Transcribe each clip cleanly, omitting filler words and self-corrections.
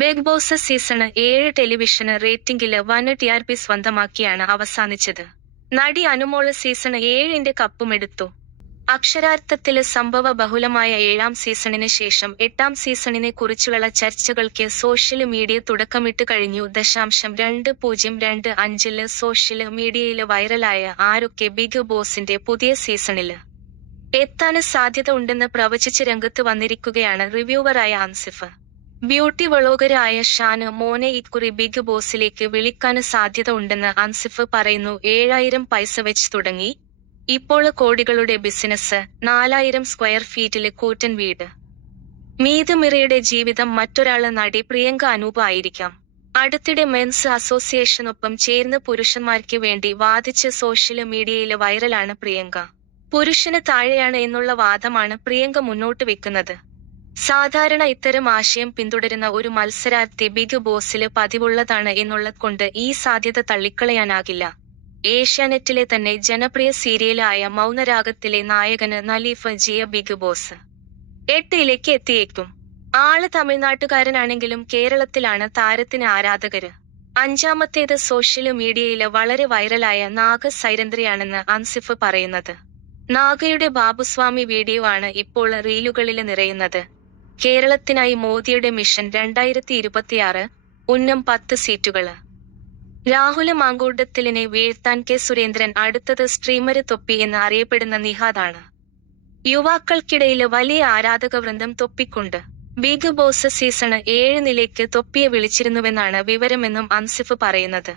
Big Boss season 7 television റേറ്റിംഗില് വൻ TRP സ്വന്തമാക്കിയാണ് അവസാനിച്ചത്. നടി അനുമോള് സീസൺ 7ന്റെ കപ്പുമെടുത്തു. അക്ഷരാർത്ഥത്തില് സംഭവ ബഹുലമായ 7ാം സീസണിന് ശേഷം 8ാം സീസണിനെ കുറിച്ചുള്ള ചർച്ചകൾക്ക് സോഷ്യൽ മീഡിയ തുടക്കമിട്ട് കഴിഞ്ഞു. 2025 സോഷ്യൽ മീഡിയയില് വൈറലായ ആരൊക്കെ ബിഗ് ബോസിന്റെ പുതിയ സീസണില് എത്താന് സാധ്യത ഉണ്ടെന്ന് പ്രവചിച്ച് രംഗത്ത് വന്നിരിക്കുകയാണ് റിവ്യൂവറായ അൻസിഫ്. ബ്യൂട്ടി വ്ളോഗറായ ഷാന് മോനെ ഇക്കുറി ബിഗ് ബോസിലേക്ക് വിളിക്കാന് സാധ്യത ഉണ്ടെന്ന് അൻസിഫ് പറയുന്നു. 7000 പൈസ വെച്ച് തുടങ്ങി ഇപ്പോൾ കോടികളുടെ ബിസിനസ്, 4000 സ്ക്വയർ ഫീറ്റില് കൂറ്റൻ വീട്. മീത് മിറയുടെ ജീവിതം. മറ്റൊരാള് നടി പ്രിയങ്ക അനൂപ് ആയിരിക്കാം. അടുത്തിടെ മെൻസ് അസോസിയേഷനൊപ്പം ചേർന്ന് പുരുഷന്മാർക്ക് വേണ്ടി വാദിച്ച് സോഷ്യൽ മീഡിയയില് വൈറലാണ് പ്രിയങ്ക. പുരുഷന് താഴെയാണ് എന്നുള്ള വാദമാണ് പ്രിയങ്ക മുന്നോട്ട് വെക്കുന്നത്. സാധാരണ ഇത്തരം ആശയം പിന്തുടരുന്ന ഒരു മത്സരാർത്ഥി ബിഗ് ബോസില് പതിവുള്ളതാണ് എന്നുള്ളത് കൊണ്ട് ഈ സാധ്യത തള്ളിക്കളയാനാകില്ല. ഏഷ്യാനെറ്റിലെ തന്നെ ജനപ്രിയ സീരിയലായ മൗനരാഗത്തിലെ നായകന് നലീഫ് ജിയ ബിഗ് ബോസ് 8ലേക്ക് എത്തിയേക്കും. ആള് തമിഴ്നാട്ടുകാരനാണെങ്കിലും കേരളത്തിലാണ് താരത്തിന് ആരാധകര്. 5ാമത്തേത് സോഷ്യൽ മീഡിയയില് വളരെ വൈറലായ നാഗ സൈരന്ദ്രയാണെന്ന് അൻസിഫ് പറയുന്നത്. നാഗയുടെ ബാബുസ്വാമി വീഡിയോ ആണ് ഇപ്പോൾ റീലുകളില് നിറയുന്നത്. കേരളത്തിനായി മോദിയുടെ മിഷൻ 2026, ഉന്നം 10 സീറ്റുകള്. രാഹുല് മാങ്കൂട്ടത്തിലിനെ വീഴ്ത്താൻ കെ സുരേന്ദ്രൻ. അടുത്തത് സ്ട്രീമര് തൊപ്പി എന്ന് അറിയപ്പെടുന്ന നിഹാദാണ്. യുവാക്കൾക്കിടയില് വലിയ ആരാധക വൃന്ദം തൊപ്പിക്കുണ്ട്. ബിഗ് ബോസ് സീസൺ 7 തൊപ്പിയെ വിളിച്ചിരുന്നുവെന്നാണ് വിവരമെന്നും അൻസിഫ് പറയുന്നത്.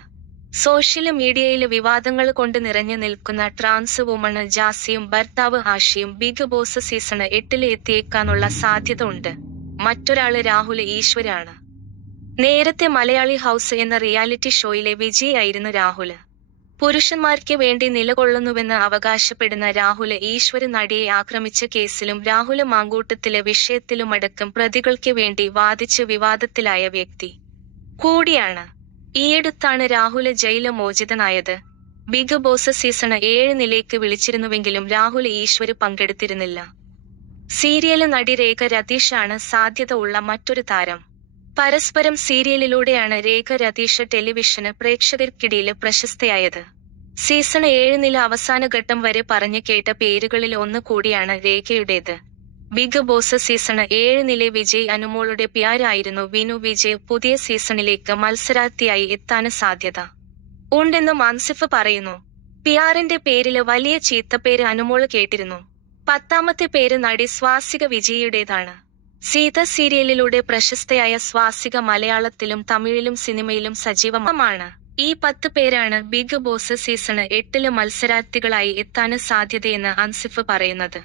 സോഷ്യൽ മീഡിയയില് വിവാദങ്ങൾ കൊണ്ട് നിറഞ്ഞു നിൽക്കുന്ന ട്രാൻസ് വുമണ് ജാസിയും ഭർത്താവ് ആഷിയും ബിഗ് ബോസ് സീസൺ 8 എത്തിയേക്കാനുള്ള സാധ്യത ഉണ്ട്. മറ്റൊരാള് രാഹുല് ഈശ്വരാണ്. നേരത്തെ മലയാളി ഹൗസ് എന്ന റിയാലിറ്റി ഷോയിലെ വിജയിയായിരുന്നു രാഹുല്. പുരുഷന്മാർക്ക് വേണ്ടി നിലകൊള്ളുന്നുവെന്ന് അവകാശപ്പെടുന്ന രാഹുല് ഈശ്വര് നടിയെ ആക്രമിച്ച കേസിലും രാഹുല് മാങ്കൂട്ടത്തിലെ വിഷയത്തിലുമടക്കം പ്രതികൾക്ക് വേണ്ടി വാദിച്ച് വിവാദത്തിലായ വ്യക്തി കൂടിയാണ്. ഈയടുത്താണ് രാഹുല് ജയില് മോചിതനായത്. ബിഗ് ബോസ് സീസൺ 7 വിളിച്ചിരുന്നുവെങ്കിലും രാഹുല് ഈശ്വര് പങ്കെടുത്തിരുന്നില്ല. സീരിയല് നടി രേഖ രതീഷാണ് സാധ്യത ഉള്ള മറ്റൊരു താരം. പരസ്പരം സീരിയലിലൂടെയാണ് രേഖ രതീഷ് ടെലിവിഷന് പ്രേക്ഷകർക്കിടയില് പ്രശസ്തയായത്. സീസൺ 7 അവസാന ഘട്ടം വരെ പറഞ്ഞു കേട്ട പേരുകളിൽ ഒന്ന് കൂടിയാണ് രേഖയുടേത്. ബിഗ് ബോസ് സീസൺ 7 വിജയ് അനുമോളുടെ പിയാരായിരുന്നു വിനു വിജയ്. പുതിയ സീസണിലേക്ക് മത്സരാർത്ഥിയായി എത്താന് സാധ്യത ഉണ്ടെന്നും അൻസിഫ് പറയുന്നു. പിയാറിന്റെ പേരില് വലിയ ചീത്തപ്പേര് അനുമോള് കേട്ടിരുന്നു. 10ാമത്തെ പേര് നടി സ്വാസിക വിജയിയുടേതാണ്. സീത സീരിയലിലൂടെ പ്രശസ്തയായ സ്വാസിക മലയാളത്തിലും തമിഴിലും സിനിമയിലും സജീവമാണ്. ഈ 10 പേരാണ് ബിഗ് ബോസ് സീസൺ 8 മത്സരാർത്ഥികളായി എത്താന് സാധ്യതയെന്ന് അൻസിഫ് പറയുന്നത്.